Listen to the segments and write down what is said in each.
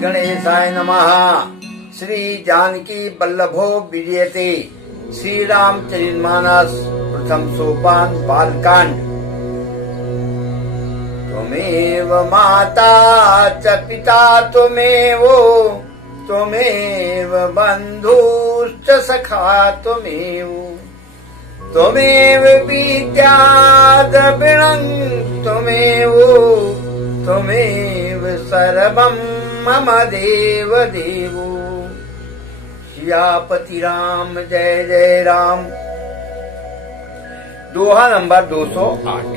गणेशाय नमः। श्री जानकी वल्लभो विजयते। श्री रामचरितमानस प्रथम सोपान बालकांड। त्वमेव माता च पिता त्वमेव बन्धुश्च सखा त्वमेव विद्या द्रविणं त्वमेव सर्वं मम देव देवो। सियापति राम जय जय राम। दोहा नंबर 208।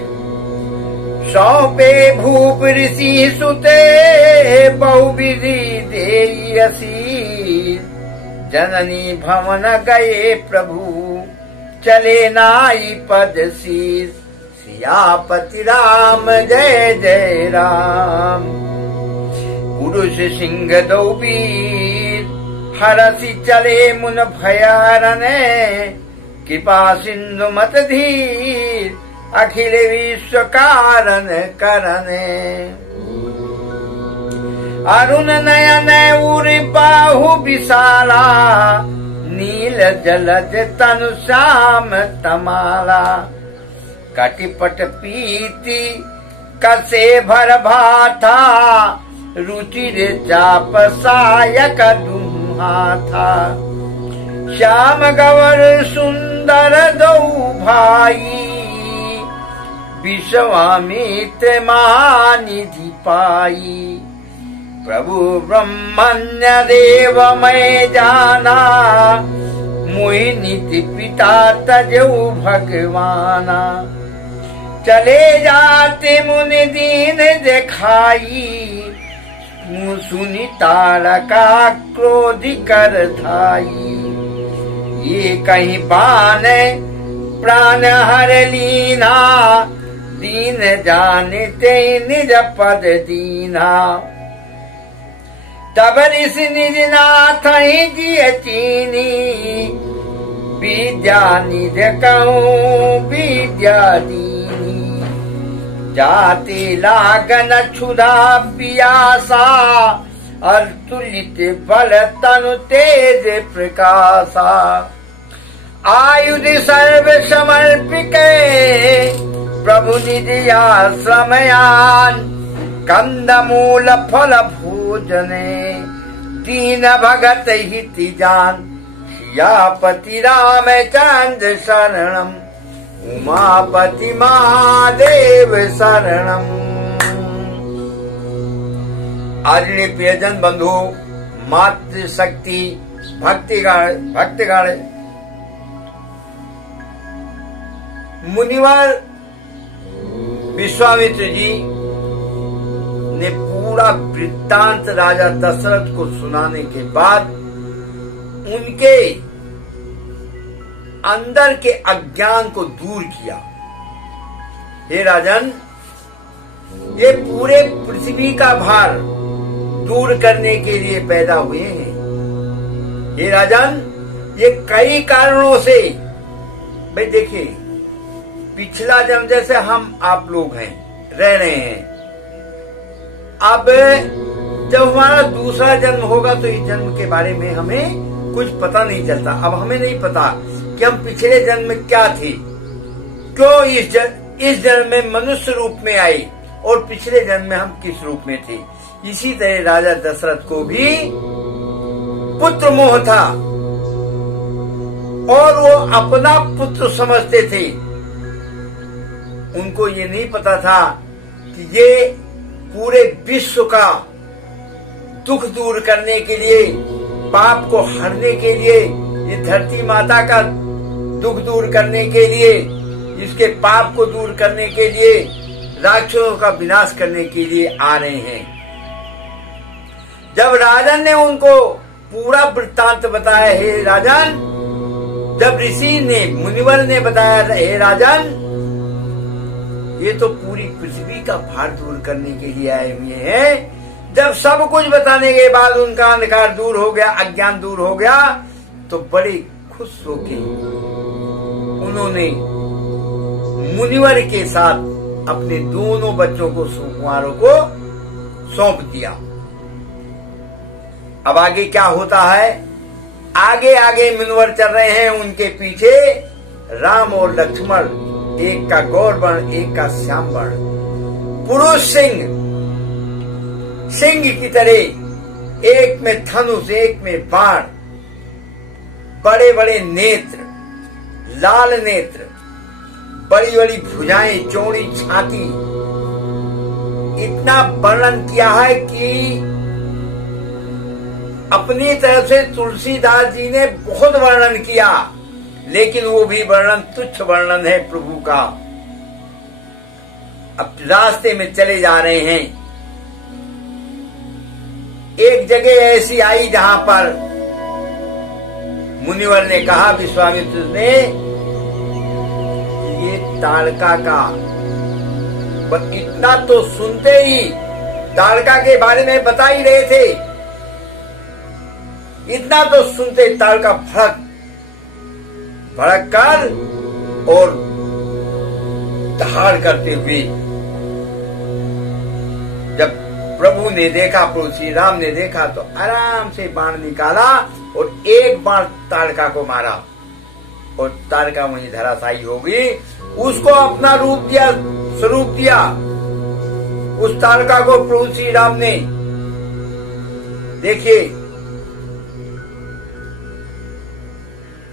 सौंपे भूप ऋषि सुते बहुविधि देई असीस। जननी भवन गए प्रभु चले नाई पद शीस। सियापति राम जय जय राम। पुरुष सिंह दो वीर हरसि चले मुन भयारने। कृपा सिंधु मत धीर अखिल विश्व कारण करने। अरुण नयन उरि बाहु विशाला। नील जलज तनु श्याम तमाला। कटिपट पीति कसे भर भाथा। रुचिर चाप सायक दुहा था। श्याम गवर सुंदर दो भाई। विश्वामित्र महानिधि पाई। प्रभु ब्रह्मण्य देव मैं जाना। मुहि निधि पिता तजऊ भगवाना। चले जाते मुनि दीन दिखाई। सुनि तारका क्रोधि कर धाई। ये कहीं बान प्राण हर लीना। दीन जानते निज पद दीना। तब ऋषि निज नाथ ही जिय चीनी। विद्या निज कहूँ विद्या दीनी। जाति लागन क्षुधा पियासा। और तुलित बल तनु तेज प्रकाशा। आयुध सर्व समर्पिके प्रभु निज आश्रमयान। कंद मूल फल भोजने दीन भगत हित जान। सियापति रामचंद्र शरणम उमापति महादेव शरणम। आदरणीय प्रियजन बंधु मातृशक्ति भक्तगण मुनिवर विश्वामित्र जी ने पूरा वृत्तांत राजा दशरथ को सुनाने के बाद उनके अंदर के अज्ञान को दूर किया। हे राजन, ये पूरे पृथ्वी का भार दूर करने के लिए पैदा हुए हैं। हे राजन, ये कई कारणों से, भाई देखिए, पिछला जन्म जैसे हम आप लोग हैं, रह रहे हैं। अब जब हमारा दूसरा जन्म होगा तो इस जन्म के बारे में हमें कुछ पता नहीं चलता। अब हमें नहीं पता कि हम पिछले जन्म में क्या थे, क्यों इस जन्म में मनुष्य रूप में आए और पिछले जन्म में हम किस रूप में थे। इसी तरह राजा दशरथ को भी पुत्र मोह था और वो अपना पुत्र समझते थे। उनको ये नहीं पता था कि ये पूरे विश्व का दुख दूर करने के लिए, पाप को हरने के लिए, ये धरती माता का दुख दूर करने के लिए, इसके पाप को दूर करने के लिए, राक्षसों का विनाश करने के लिए आ रहे हैं। जब राजन ने उनको पूरा वृत्तांत बताया, हे राजन, जब ऋषि ने मुनिवर ने बताया, हे राजन, ये तो पूरी पृथ्वी का भार दूर करने के लिए आए हुए हैं। जब सब कुछ बताने के बाद उनका अंधकार दूर हो गया, अज्ञान दूर हो गया, तो बड़े खुश होके उन्होंने मुनिवर के साथ अपने दोनों बच्चों को, सुकुमारों को सौंप दिया। अब आगे क्या होता है? आगे आगे मुनिवर चल रहे हैं, उनके पीछे राम और लक्ष्मण, एक का गौर वर्ण एक का श्याम वर्ण, पुरुष सिंह की तरह, एक में धनुष एक में बाण, बड़े बड़े नेत्र, लाल नेत्र, बड़ी बड़ी भुजाएं, चौड़ी छाती। इतना वर्णन किया है कि अपनी तरफ से तुलसीदास जी ने बहुत वर्णन किया, लेकिन वो भी वर्णन तुच्छ वर्णन है प्रभु का। अब रास्ते में चले जा रहे हैं, एक जगह ऐसी आई जहां पर मुनिवर ने कहा, विश्वामित्र ने, ये ताड़का का, पर इतना तो सुनते ही ताड़का के बारे में बता ही रहे थे, इतना तो सुनते ताड़का भड़क कर और दहाड़ करते हुए, जब प्रभु ने देखा, प्रभु श्री राम ने देखा तो आराम से बाण निकाला और एक बाण ताड़का को मारा और ताड़का वहीं धराशायी हो गई। उसको अपना रूप दिया, स्वरूप दिया उस ताड़का को प्रभु श्री राम ने। देखिए,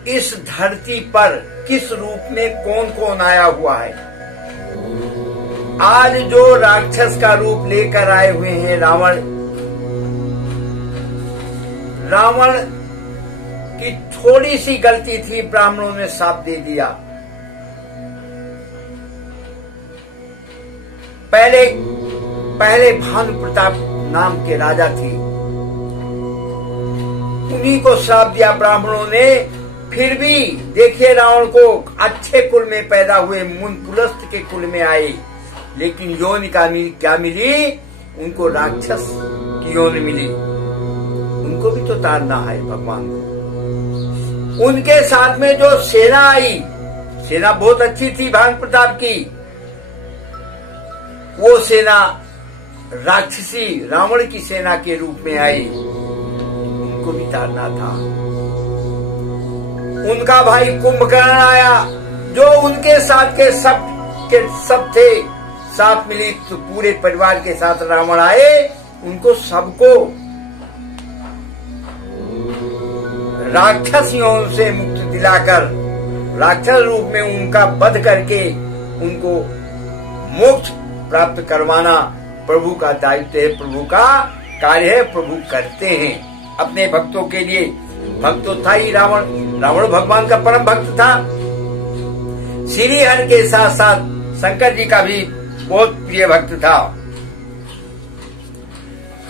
इस धरती पर किस रूप में कौन कौन आया हुआ है। आज जो राक्षस का रूप लेकर आए हुए हैं रावण, रावण की थोड़ी सी गलती थी, ब्राह्मणों ने साथ दे दिया। पहले भानु प्रताप नाम के राजा थे, उन्हीं को श्राप दिया ब्राह्मणों ने। फिर भी देखिए, रावण को अच्छे कुल में पैदा हुए, मुन पुलस्त के कुल में आए, लेकिन योनि क्या मिली? उनको राक्षस की योनि मिली। उनको भी तो तारना है भगवान को। उनके साथ में जो सेना आई, सेना बहुत अच्छी थी भानु प्रताप की, वो सेना राक्षसी रावण की सेना के रूप में आई, उनको भी तारना था। उनका भाई कुंभकर्ण आया, जो उनके साथ के सब थे, साथ मिली तो पूरे परिवार के साथ रावण आए, उनको सबको राक्षसियों से मुक्ति दिलाकर, राक्षस रूप में उनका वध करके उनको मोक्ष प्राप्त करवाना प्रभु का दायित्व है, प्रभु का कार्य है, प्रभु करते हैं अपने भक्तों के लिए। भक्त तो था ही रावण, रावण भगवान का परम भक्त था। श्री हरि के साथ साथ शंकर जी का भी बहुत प्रिय भक्त था।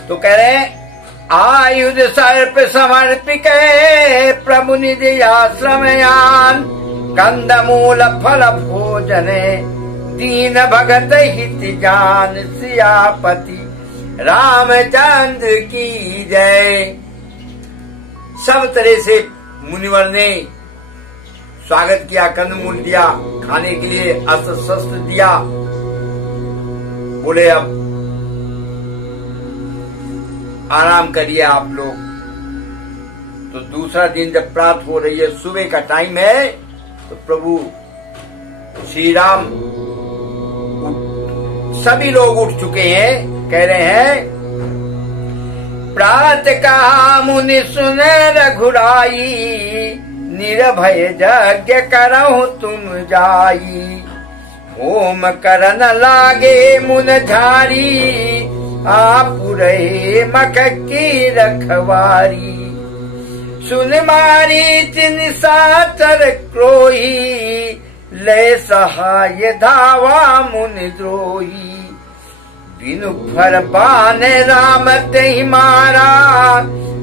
तो कह रहे, आयुध सर्प समर्पिक प्रभु निज आश्रमयान, कंद मूल फल भोजने दीन भगत हित जान, सियापति रामचंद्र की जय। सब तरह से मुनिवर ने स्वागत किया, कंदमूल दिया खाने के लिए, अस्त्र शस्त्र दिया। बोले अब आराम करिए आप लोग। तो दूसरा दिन जब प्रातः हो रही है, सुबह का टाइम है, तो प्रभु श्री राम, सभी लोग उठ चुके हैं, कह रहे हैं, प्रात कहा मुनि सुन रघुराई, निर्भय यज्ञ करहु तुम जाई, होम करन लागे मुन झारी, आप रहे मख की रखवारी, सुन मारी तिन सातर क्रोही, ले सहाय धावा मुनि द्रोही, बिनु फर बान राम तेहि मारा,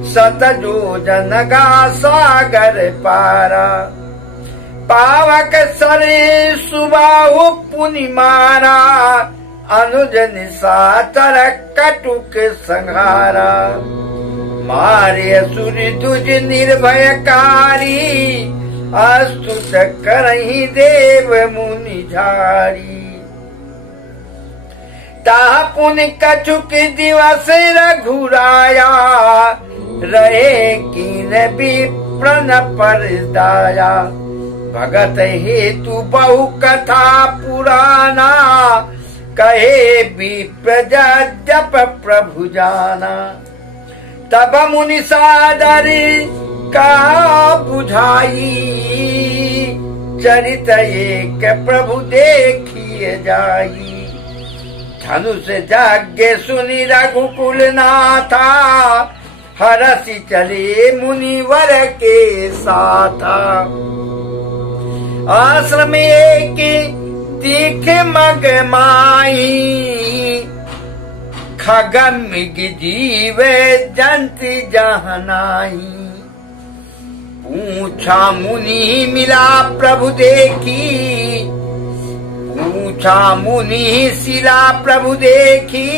सत जोजन गा सागर पारा, पावक सरे सुबाहु पुनि मारा, अनुज निशाचर कटुक संहारा, मारे असुर तुझ निर्भयकारी, अस्तुत करहि देव मुनि झारी, तापुन कछुक दिवस रघुराया, रहे कीन विप्रन पर दाया। भगत हेतु बहु कथा पुराना, कहे विप्र जप प्रभु जाना। तब मुनि सादर कहा बुझाई, चरित एक प्रभु देखिए जाई। धनुष यज्ञ सुनि रघुकुल नाथा, हरसि चले मुनिवर के साथा। आश्रम एक तीख मग माही, खग मृग जीव जंतु जहनाई। पूछा मुनि मिला प्रभु देखी, पूछा मुनि शिला प्रभु देखी।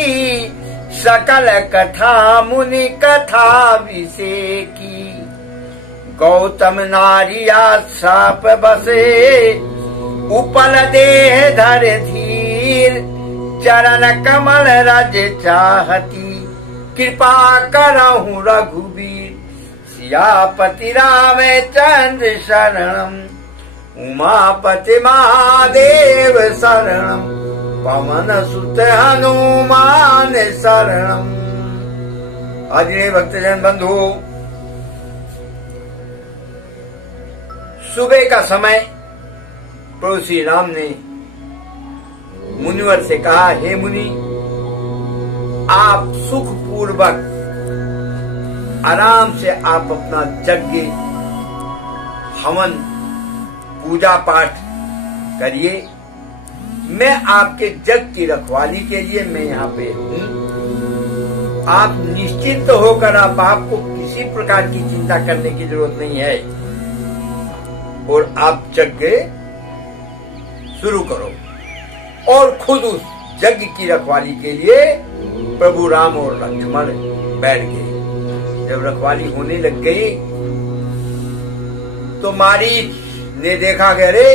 सकल कथा मुनि कथा विषेकी। गौतम नारिया साप बसे, उपल देह धर धीर। चरण कमल रज चाहती, कृपा करहु रघुबीर। सियापति रामचंद्र शरणम, उमापति महादेव शरणम। पवन सुत हनुमान शरणम। आदरणीय भक्तजन बंधु, सुबह का समय प्रभु श्री राम ने मुनिवर से कहा, हे मुनि, आप सुख पूर्वक आराम से आप अपना यज्ञ हवन पूजा पाठ करिए। मैं आपके जग की रखवाली के लिए मैं यहाँ पे हूँ। आप निश्चिंत होकर आपको किसी प्रकार की चिंता करने की जरूरत नहीं है, और आप यज्ञ शुरू करो। और खुद उस यज्ञ की रखवाली के लिए प्रभु राम और लक्ष्मण बैठ गए। जब रखवाली होने लग गई तो मारीच ने देखा कि अरे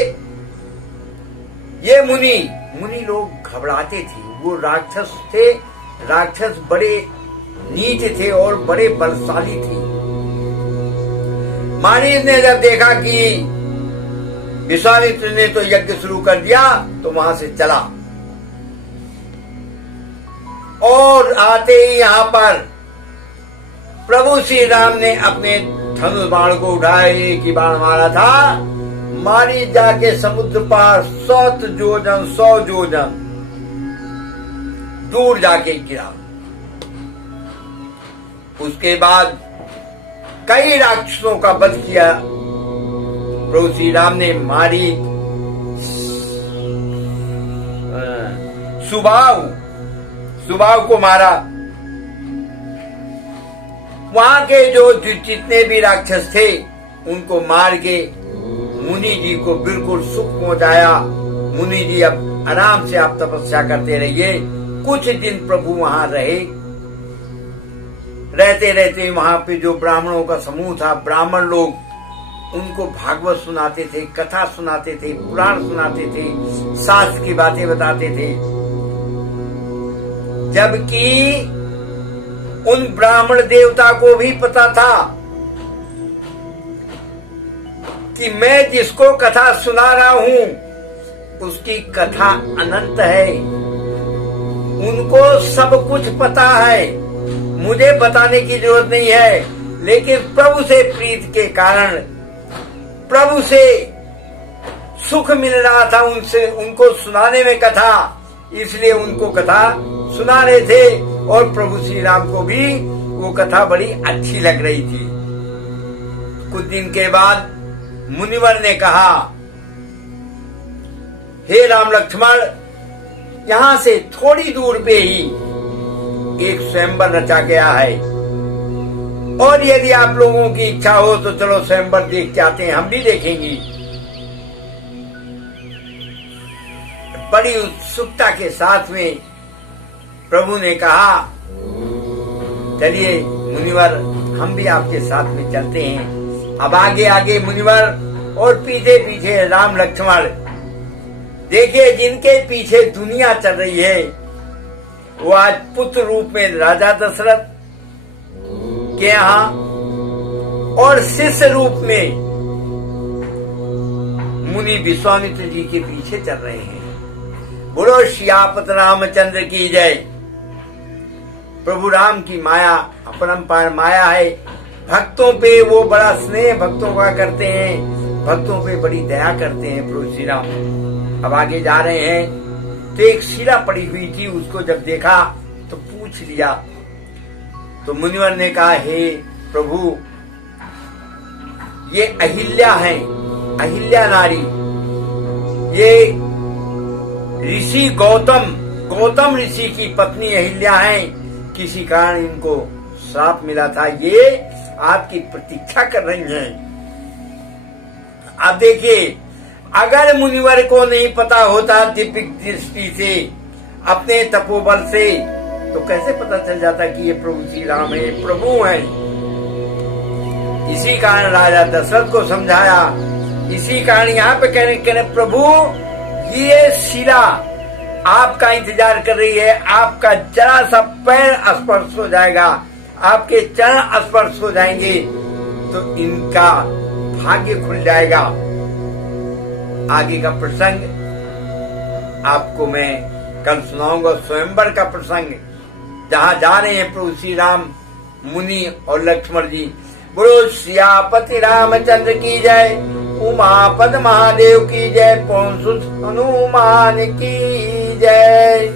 ये मुनि लोग घबराते थे। वो राक्षस थे, राक्षस बड़े नीच थे और बड़े बलशाली थे। मारीच ने जब देखा कि विश्वामित्र ने तो यज्ञ शुरू कर दिया, तो वहां से चला। और आते ही यहाँ पर प्रभु श्री राम ने अपने धनुष बाण को उठाया, एक ही बाण मारा था। मारी जाके समुद्र पार 100 जोजन दूर जाके गिरा। उसके बाद कई राक्षसों का वध किया प्रभु श्री राम ने। मारी सुबाहु को मारा। वहां के जो जितने भी राक्षस थे उनको मार के मुनि जी को बिल्कुल सुख पहुंचाया। मुनि जी अब आराम से आप तपस्या करते रहिए। कुछ दिन प्रभु वहां रहे। रहते रहते वहां पे जो ब्राह्मणों का समूह था, ब्राह्मण लोग उनको भागवत सुनाते थे, कथा सुनाते थे, पुराण सुनाते थे, शास्त्र की बातें बताते थे। जबकि उन ब्राह्मण देवता को भी पता था कि मैं जिसको कथा सुना रहा हूं उसकी कथा अनंत है। उनको सब कुछ पता है, मुझे बताने की जरूरत नहीं है। लेकिन प्रभु से प्रीत के कारण, प्रभु से सुख मिल रहा था उनसे, उनको सुनाने में कथा, इसलिए उनको कथा सुना रहे थे। और प्रभु श्री राम को भी वो कथा बड़ी अच्छी लग रही थी। कुछ दिन के बाद मुनिवर ने कहा, हे राम लक्ष्मण, यहां से थोड़ी दूर पे ही एक स्वयंवर रचा गया है, और यदि आप लोगों की इच्छा हो तो चलो स्वयंवर देख के आते हैं, हम भी देखेंगी। बड़ी उत्सुकता के साथ में प्रभु ने कहा, चलिए मुनिवर, हम भी आपके साथ में चलते हैं। अब आगे आगे मुनिवर और पीछे पीछे राम लक्ष्मण। देखिए, जिनके पीछे दुनिया चल रही है वो आज पुत्र रूप में राजा दशरथ के यहाँ और शिष्य रूप में मुनि विश्वामित्र जी के पीछे चल रहे हैं। बोलो सियापत रामचंद्र की जय। प्रभु राम की माया अपरंपार माया है। भक्तों पे वो बड़ा स्नेह भक्तों का करते हैं, भक्तों पे बड़ी दया करते हैं प्रभु श्री राम। अब आगे जा रहे हैं तो एक शिला पड़ी हुई थी, उसको जब देखा तो पूछ लिया। तो मुनिवर ने कहा, हे प्रभु ये अहिल्या है, अहिल्या नारी, ये ऋषि गौतम ऋषि की पत्नी अहिल्या है। किसी कारण इनको श्राप मिला था, ये आपकी प्रतीक्षा कर रही हैं। अब देखिए, अगर मुनिवर को नहीं पता होता दिव्य दृष्टि से, अपने तपोबल से, तो कैसे पता चल जाता कि ये प्रभु श्री राम है, प्रभु हैं। इसी कारण राजा दशरथ को समझाया। इसी कारण यहाँ पे कहने प्रभु ये शिला आपका इंतजार कर रही है, आपका जरा सा पैर स्पर्श हो जाएगा, आपके चरण स्पर्श हो जाएंगे तो इनका भाग्य खुल जाएगा। आगे का प्रसंग आपको मैं कल सुनाऊंगा, स्वयंवर का प्रसंग, जहाँ जा रहे हैं प्रभु श्री राम, मुनि और लक्ष्मण जी। बोलो सियापति रामचंद्र की जय, उमापद महादेव की जय, पवन सुत हनुमान की जय।